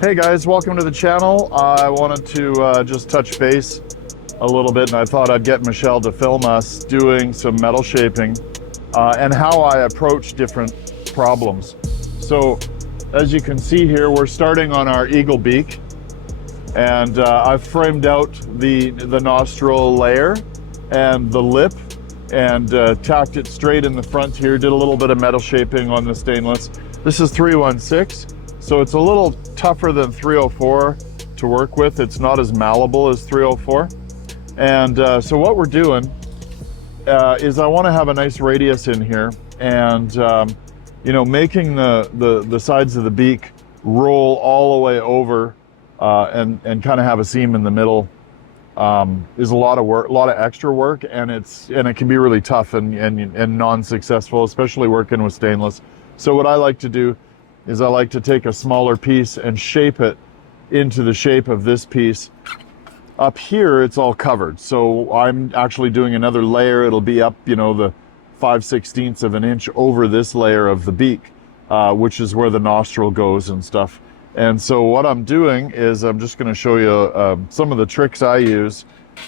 Hey guys, welcome to the channel. I wanted to just touch base a little bit, and I thought I'd get Michelle to film us doing some metal shaping and how I approach different problems. So as you can see here, we're starting on our eagle beak, and I've framed out the nostril layer and the lip and tacked it straight in the front here, did a little bit of metal shaping on the stainless. This is 316. So it's a little tougher than 304 to work with. It's not as malleable as 304. And so what we're doing is I want to have a nice radius in here, and you know, making the sides of the beak roll all the way over and kind of have a seam in the middle is a lot of work, a lot of extra work, and it can be really tough and non-successful, especially working with stainless. So what I like to do is I like to take a smaller piece and shape it into the shape of this piece. Up here, it's all covered. So I'm actually doing another layer. It'll be up, you know, the 5/16 of an inch over this layer of the beak, which is where the nostril goes and stuff. And so what I'm doing is I'm just gonna show you some of the tricks I use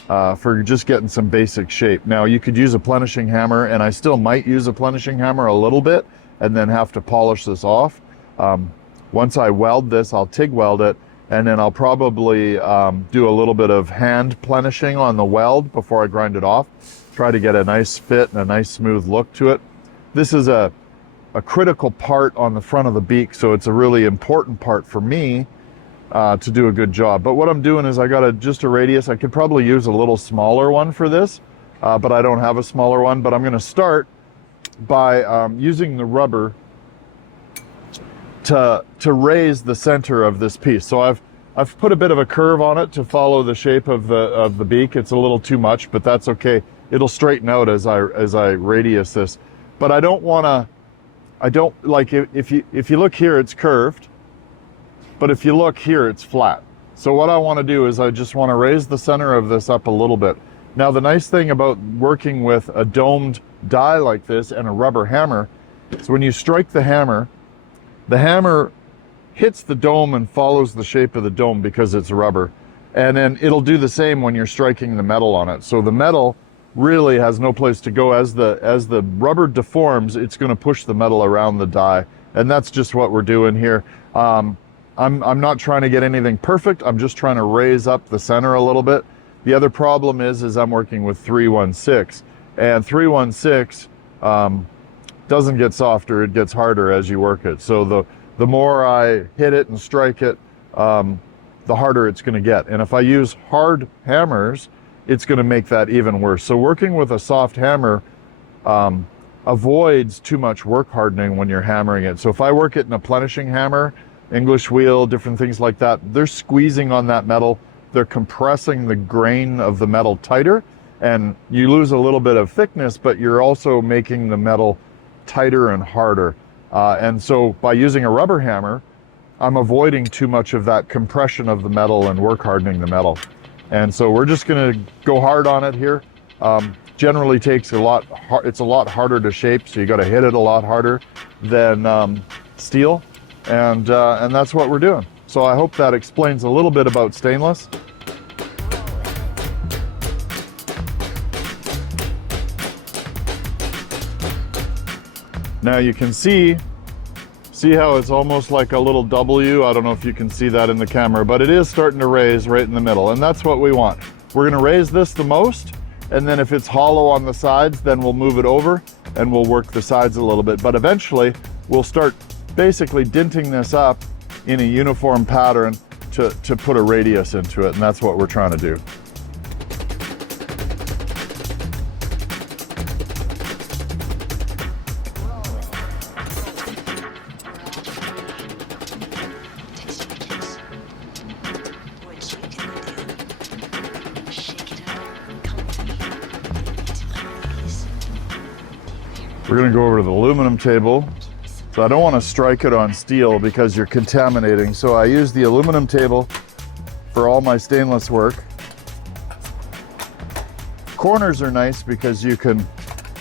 for just getting some basic shape. Now you could use a plenishing hammer, and I still might use a plenishing hammer a little bit and then have to polish this off. Once I weld this, I'll TIG weld it, and then I'll probably do a little bit of hand plenishing on the weld before I grind it off. Try to get a nice fit and a nice smooth look to it. This is a critical part on the front of the beak, so it's a really important part for me to do a good job. But what I'm doing is I got just a radius. I could probably use a little smaller one for this, but I don't have a smaller one. But I'm gonna start by using the rubber to raise the center of this piece. So I've put a bit of a curve on it to follow the shape of the beak. It's a little too much, but that's okay. It'll straighten out as I radius this. But I don't like, if you look here, it's curved, but if you look here, it's flat. So what I want to do is I just want to raise the center of this up a little bit. Now the nice thing about working with a domed die like this and a rubber hammer is when you strike the hammer hits the dome and follows the shape of the dome because it's rubber. And then it'll do the same when you're striking the metal on it. So the metal really has no place to go. As the rubber deforms, it's going to push the metal around the die. And that's just what we're doing here. I'm not trying to get anything perfect. I'm just trying to raise up the center a little bit. The other problem is I'm working with 316. And 316, doesn't get softer, it gets harder as you work it. So the more I hit it and strike it, the harder it's going to get. And if I use hard hammers, it's going to make that even worse. So working with a soft hammer avoids too much work hardening when you're hammering it. So if I work it in a plenishing hammer, English wheel, different things like that, they're squeezing on that metal, they're compressing the grain of the metal tighter, and you lose a little bit of thickness, but you're also making the metal tighter and harder. And so by using a rubber hammer, I'm avoiding too much of that compression of the metal and work hardening the metal. And so we're just going to go hard on it here. Generally takes it's a lot harder to shape, so you got to hit it a lot harder than steel. And that's what we're doing. So I hope that explains a little bit about stainless. Now you can see how it's almost like a little W. I don't know if you can see that in the camera, but it is starting to raise right in the middle, and that's what we want. We're going to raise this the most, and then if it's hollow on the sides, then we'll move it over and we'll work the sides a little bit. But eventually we'll start basically dinting this up in a uniform pattern to put a radius into it, and that's what we're trying to do. We're going to go over to the aluminum table. So I don't want to strike it on steel because you're contaminating. So I use the aluminum table for all my stainless work. Corners are nice because you can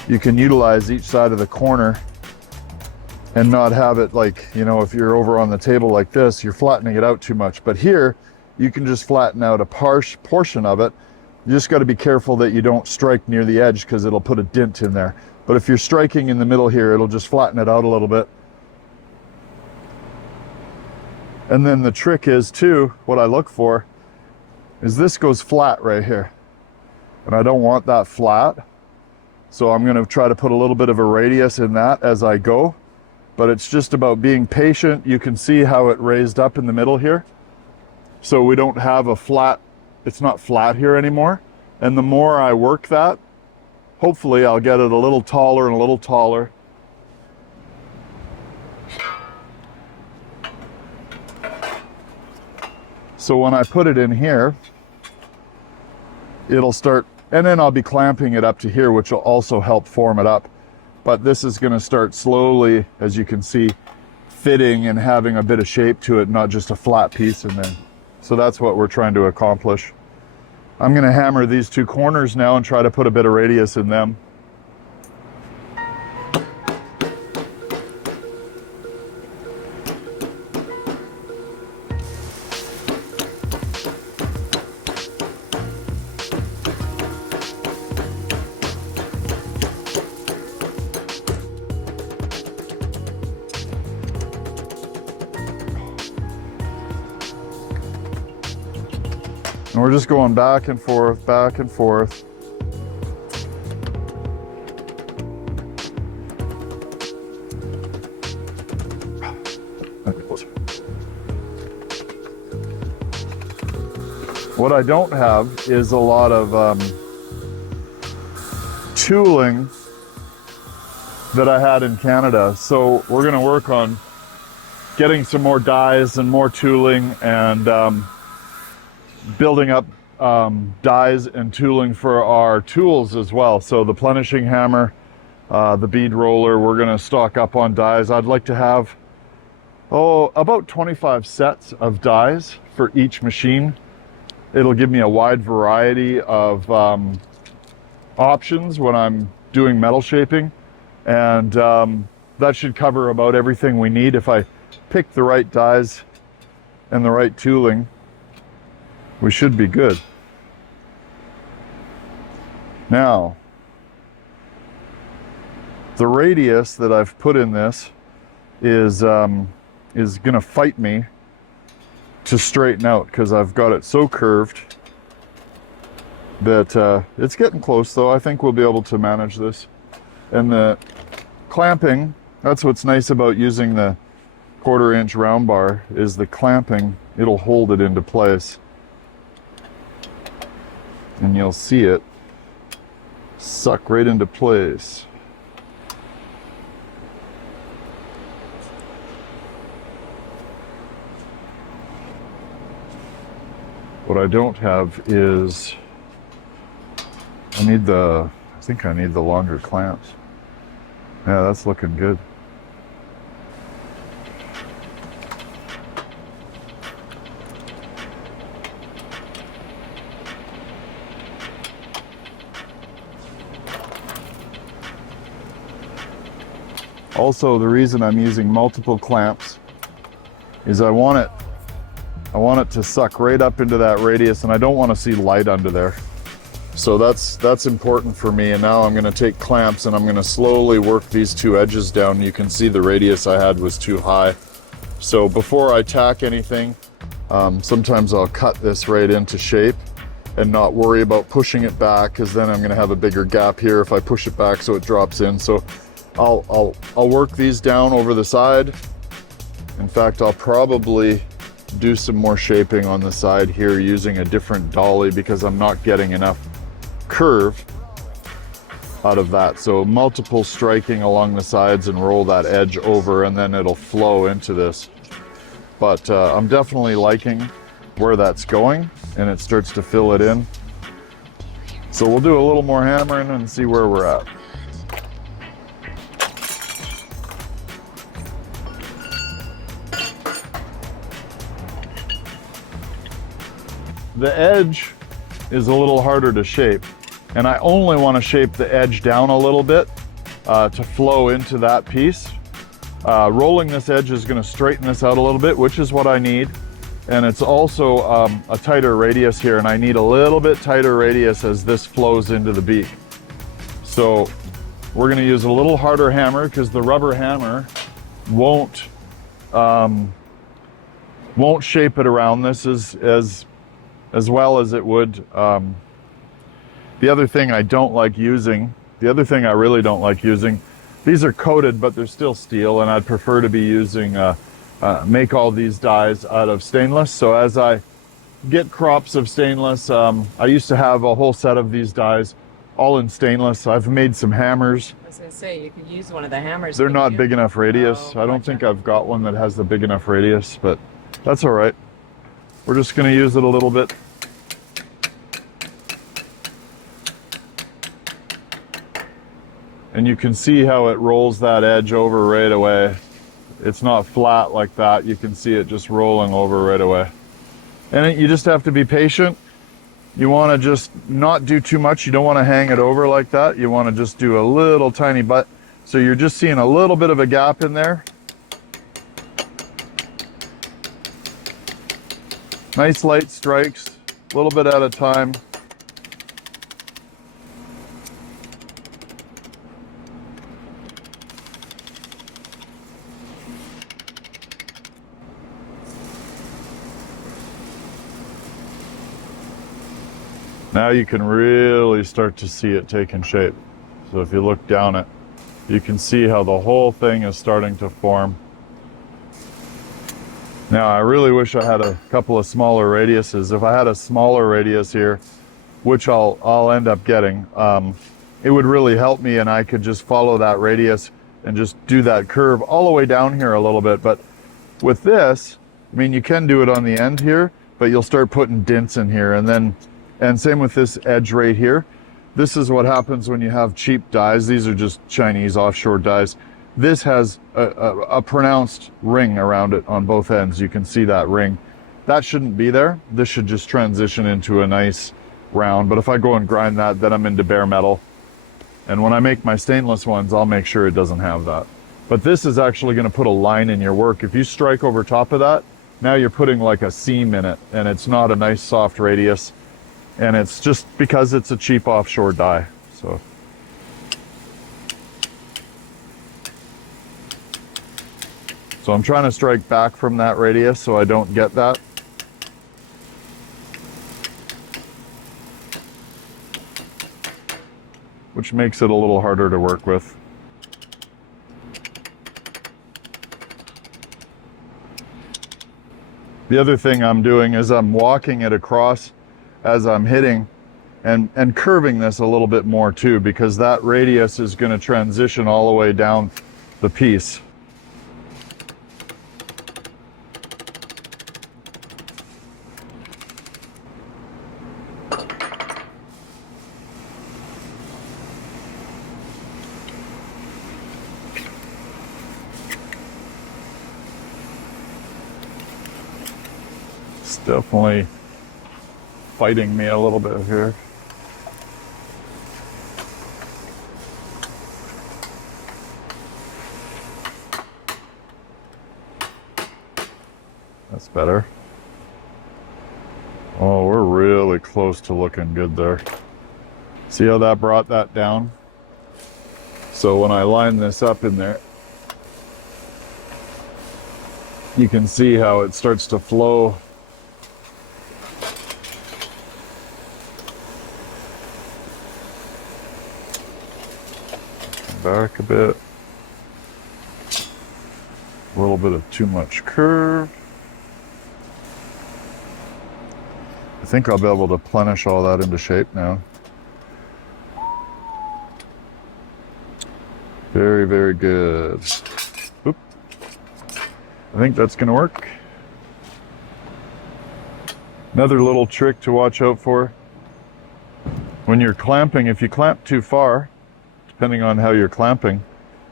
utilize each side of the corner and not have it like, you know, if you're over on the table like this, you're flattening it out too much. But here, you can just flatten out a portion of it. You just got to be careful that you don't strike near the edge because it'll put a dent in there. But if you're striking in the middle here, it'll just flatten it out a little bit. And then the trick is too, what I look for is this goes flat right here. And I don't want that flat. So I'm gonna try to put a little bit of a radius in that as I go. But it's just about being patient. You can see how it raised up in the middle here. So we don't have a flat, it's not flat here anymore. And the more I work that, hopefully I'll get it a little taller and a little taller. So when I put it in here, it'll start, and then I'll be clamping it up to here, which will also help form it up. But this is going to start slowly, as you can see, fitting and having a bit of shape to it, not just a flat piece in there. So that's what we're trying to accomplish. I'm going to hammer these two corners now and try to put a bit of radius in them. And we're just going back and forth, back and forth. What I don't have is a lot of tooling that I had in Canada. So we're gonna work on getting some more dies and more tooling and building up dies and tooling for our tools as well. So the plenishing hammer, the bead roller, we're gonna stock up on dies. I'd like to have, about 25 sets of dies for each machine. It'll give me a wide variety of options when I'm doing metal shaping. And that should cover about everything we need. If I pick the right dies and the right tooling, we should be good. Now, the radius that I've put in this is gonna fight me to straighten out because I've got it so curved that it's getting close though. I think we'll be able to manage this. And the clamping, that's what's nice about using the 1/4 inch round bar, is the clamping, it'll hold it into place. And you'll see it suck right into place. What I don't have is, I think I need the longer clamps. Yeah, that's looking good. Also, the reason I'm using multiple clamps is I want it to suck right up into that radius, and I don't want to see light under there. So that's important for me. And now I'm going to take clamps and I'm going to slowly work these two edges down. You can see the radius I had was too high. So before I tack anything, sometimes I'll cut this right into shape and not worry about pushing it back, because then I'm going to have a bigger gap here if I push it back so it drops in. So I'll work these down over the side. In fact, I'll probably do some more shaping on the side here using a different dolly because I'm not getting enough curve out of that. So multiple striking along the sides and roll that edge over, and then it'll flow into this. But I'm definitely liking where that's going, and it starts to fill it in. So we'll do a little more hammering and see where we're at. The edge is a little harder to shape, and I only want to shape the edge down a little bit to flow into that piece. Rolling this edge is going to straighten this out a little bit, which is what I need. And it's also a tighter radius here, and I need a little bit tighter radius as this flows into the beak. So we're going to use a little harder hammer because the rubber hammer won't shape it around this as well as it would. The other thing I don't like using, the other thing I really don't like using, these are coated, but they're still steel, and I'd prefer to be using make all these dies out of stainless. So as I get crops of stainless, I used to have a whole set of these dies all in stainless. I've made some hammers. I was going to say, you could use one of the hammers. They're not big enough radius. Oh, I don't think I've got one that has the big enough radius, but that's all right. We're just going to use it a little bit. And you can see how it rolls that edge over right away. It's not flat like that. You can see it just rolling over right away. And you just have to be patient. You want to just not do too much. You don't want to hang it over like that. You want to just do a little tiny butt. So you're just seeing a little bit of a gap in there. Nice light strikes, a little bit at a time. Now you can really start to see it taking shape. So if you look down it, you can see how the whole thing is starting to form. Now I really wish I had a couple of smaller radiuses. If I had a smaller radius here, which I'll end up getting, it would really help me, and I could just follow that radius and just do that curve all the way down here a little bit. But with this, I mean, you can do it on the end here, but you'll start putting dints in here, and same with this edge right here. This is what happens when you have cheap dies. These are just Chinese offshore dies. This has a pronounced ring around it on both ends. You can see that ring. That shouldn't be there. This should just transition into a nice round. But if I go and grind that, then I'm into bare metal. And when I make my stainless ones, I'll make sure it doesn't have that. But this is actually going to put a line in your work. If you strike over top of that, now you're putting like a seam in it, and it's not a nice soft radius. And it's just because it's a cheap offshore die. So I'm trying to strike back from that radius so I don't get that. Which makes it a little harder to work with. The other thing I'm doing is I'm walking it across as I'm hitting and curving this a little bit more too, because that radius is going to transition all the way down the piece. It's definitely fighting me a little bit here. That's better. Oh, we're really close to looking good there. See how that brought that down? So when I line this up in there, you can see how it starts to flow. Back a bit. A little bit of too much curve. I think I'll be able to plenish all that into shape now. Very, very good. Oop. I think that's going to work. Another little trick to watch out for when you're clamping, if you clamp too far, depending on how you're clamping,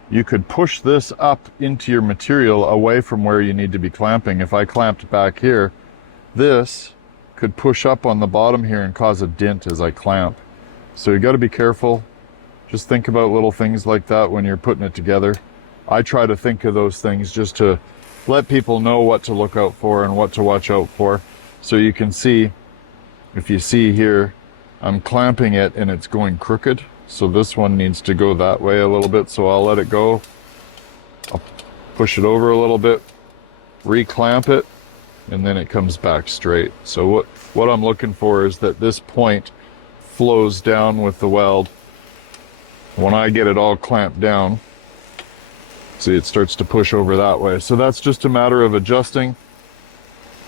you could push this up into your material away from where you need to be clamping. If I clamped back here, this could push up on the bottom here and cause a dent as I clamp. So you got to be careful. Just think about little things like that when you're putting it together. I try to think of those things just to let people know what to look out for and what to watch out for. So you can see, if you see here, I'm clamping it and it's going crooked. So this one needs to go that way a little bit. So I'll let it go. I'll push it over a little bit, reclamp it, and then it comes back straight. So what I'm looking for is that this point flows down with the weld. When I get it all clamped down, see, it starts to push over that way. So that's just a matter of adjusting.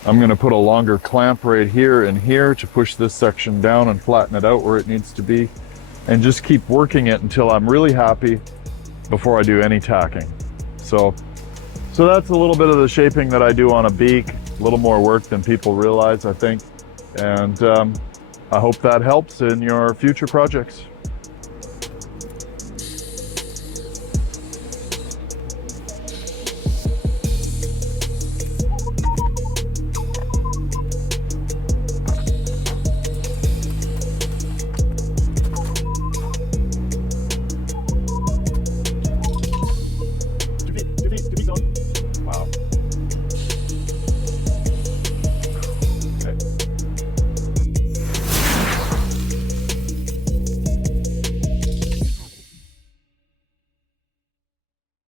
I'm going to put a longer clamp right here and here to push this section down and flatten it out where it needs to be, and just keep working it until I'm really happy before I do any tacking. So that's a little bit of the shaping that I do on a beak. A little more work than people realize, I think. And I hope that helps in your future projects.